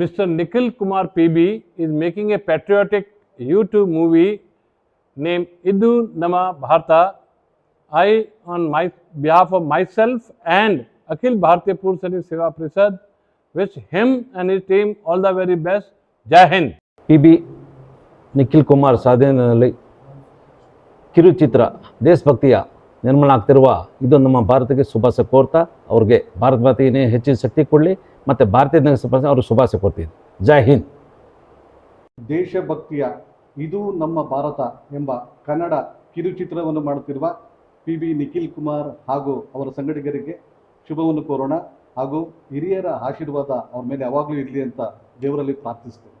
Mr. Nikhil Kumar PB is making a patriotic YouTube movie named IDU NAMMA BHARATHA. I, on behalf of myself and Akhil Bharatiya Purohit Seva Parishad, wish him and his team all the very best. Jai Hind. PB Nikhil Kumar ಸಾಧನೆಯಲ್ಲಿ ಕಿರುಚಿತ್ರ ದೇಶಭಕ್ತಿಯ ನಿರ್ಮಾಣ ಆಗ್ತಿರುವ ಇದು ನಮ್ಮ ಭಾರತಕ್ಕೆ ಶುಭಾಶಯ ಕೋರ್ತಾ ಅವ್ರಿಗೆ ಭಾರತ ಮಾತೆಯೇ ಹೆಚ್ಚಿನ ಶಕ್ತಿ ಕೊಡಲಿ ಮತ್ತು ಭಾರತೀಯ ಅವರು ಶುಭಾಶಯ ಕೊಡ್ತೀನಿ. ಜೈ ಹಿಂದ್. ದೇಶಭಕ್ತಿಯ ಇದು ನಮ್ಮ ಭಾರತ ಎಂಬ ಕನ್ನಡ ಕಿರುಚಿತ್ರವನ್ನು ಮಾಡುತ್ತಿರುವ PB ನಿಖಿಲ್ ಕುಮಾರ್ ಹಾಗೂ ಅವರ ಸಂಘಟಕರಿಗೆ ಶುಭವನ್ನು ಕೋರೋಣ ಹಾಗೂ ಹಿರಿಯರ ಆಶೀರ್ವಾದ ಅವ್ರ ಮೇಲೆ ಯಾವಾಗಲೂ ಇರಲಿ ಅಂತ ದೇವರಲ್ಲಿ ಪ್ರಾರ್ಥಿಸ್ತೇನೆ.